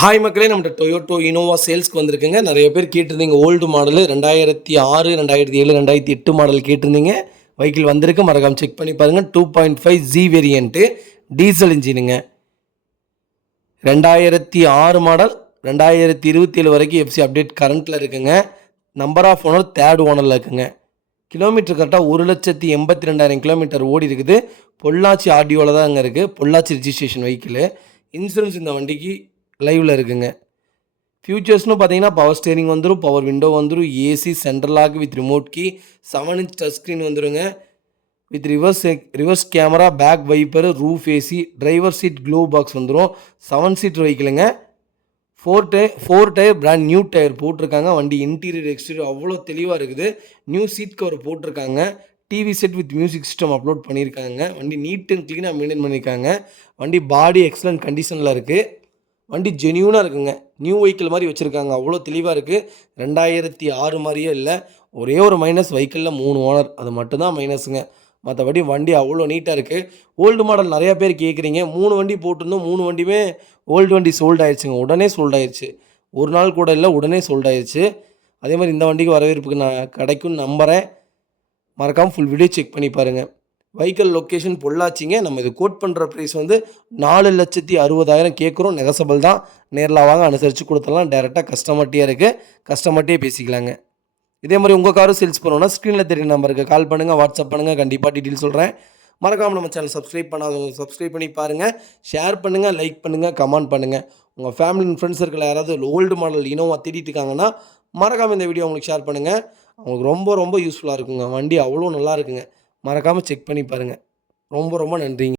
Hi மக்களே, நம்ம Toyota Innova சேல்ஸ்க்கு வந்திருக்குங்க. நிறைய பேர் கேட்டிருந்தீங்க ஓல்டு மாடலு 2006, 2007, 2008 மாடல் கேட்டிருந்தீங்க. வெஹிக்கிள் வந்திருக்கு, மறக்காம செக் பண்ணி பாருங்கள். 2.5 ஜி வேரியண்ட்டு டீசல் இன்ஜினுங்க. 2006 மாடல் 2027 வரைக்கும் எஃப்சி அப்டேட் கரண்ட்டில் இருக்குங்க. நம்பர் ஆஃப் ஓனர் தேர்ட் ஓனரில் இருக்குங்க. கிலோமீட்டர் கரெக்டாக 1,82,000 கிலோமீட்டர் ஓடி இருக்குது. பொள்ளாச்சி ஆர்டிஓவில் தான் அங்கே இருக்குது. Pollachi registration vehicle. இன்சூரன்ஸ் இந்த வண்டிக்கு லைவில் இருக்குங்க. ஃபியூச்சர்ஸ்னு பார்த்தீங்கன்னா பவர் ஸ்டேரிங் வந்துடும், பவர் விண்டோ வந்துடும், AC, central lock with remote key, 7 inch touch screen வந்துடுங்க. With reverse camera, back wiper, roof AC, driver seat glove box வந்துடும். 7 சீட் வெஹிக்கிளுங்க. 4 டயர் பிராண்ட் நியூ டயர் போட்டிருக்காங்க. வண்டி இன்டீரியர் எக்ஸ்டீரியர் அவ்வளோ தெளிவாக இருக்குது. நியூ சீட் கவர் போட்டிருக்காங்க. TV set with music system upload பண்ணியிருக்காங்க. வண்டி நீட் அண்ட் க்ளீனாக மெயின்டைன் பண்ணியிருக்காங்க. வண்டி பாடி எக்ஸலண்ட் கண்டிஷனில் இருக்குது. வண்டி ஜென்யூனாக இருக்குங்க. நியூ வெஹிக்கிள் மாதிரி வச்சுருக்காங்க. அவ்வளோ தெளிவாக இருக்குது. 2006 மாதிரியே இல்லை. ஒரே ஒரு மைனஸ், வெஹிக்கிளில் 3 ஓனர், அது மட்டும்தான் மைனஸுங்க. மற்றபடி வண்டி அவ்வளோ நீட்டாக இருக்குது. ஓல்டு மாடல் நிறையா பேர் கேட்குறீங்க. 3 வண்டி போட்டிருந்தோம். 3 வண்டியுமே ஓல்டு வண்டி சோல்ட் ஆயிடுச்சுங்க. உடனே சோல்ட் ஆயிடுச்சு. ஒரு நாள் கூட இல்லை, உடனே சோல்ட் ஆயிடுச்சு. அதே மாதிரி இந்த வண்டிக்கு வரவேற்புக்கு நான் கிடைக்கும்னு நம்புகிறேன். மறக்காமல் ஃபுல் வீடியோ செக் பண்ணி பாருங்கள். வெஹிக்கிள் லொக்கேஷன் பொள்ளாச்சிங்க. நம்ம இது கோட் பண்ணுற ப்ரைஸ் வந்து 4,60,000 கேட்குறோம். நெகசபிள் தான். நேரில் வாங்க, அனுசரித்து கொடுத்துடலாம். டேரெக்டாக கஸ்டமர்ட்டே இருக்குது. கஸ்டமர்ட்டே பேசிக்கலாங்க. இதே மாதிரி உங்கள் காரும் சேல்ஸ் பண்ணணும்னா ஸ்க்ரீனில் தெரியும் நம்பருக்கு கால் பண்ணுங்கள், வாட்ஸ்அப் பண்ணுங்கள். கண்டிப்பாக டீட்டெயில் சொல்கிறேன். மறக்காமல் நம்ம சேனல் சப்ஸ்கிரைப் பண்ணாதவங்க சப்ஸ்கிரைப் பண்ணி பாருங்கள். ஷேர் பண்ணுங்கள், லைக் பண்ணுங்கள், கமெண்ட் பண்ணுங்கள். உங்கள் ஃபேமிலி அண்ட் ஃப்ரெண்ட்ஸ் சர்க்கிள் யாராவது ஓல்டு மாடல் இனோவா தேடிட்டு இருக்காங்கன்னா மறக்காமல் இந்த வீடியோ உங்களுக்கு ஷேர் பண்ணுங்கள். அவங்களுக்கு ரொம்ப ரொம்ப யூஸ்ஃபுல்லாக இருக்குங்க. வண்டி அவ்வளோ நல்லா இருக்குங்க. மறக்காமல் செக் பண்ணி பாருங்கள். ரொம்ப ரொம்ப நன்றிங்க.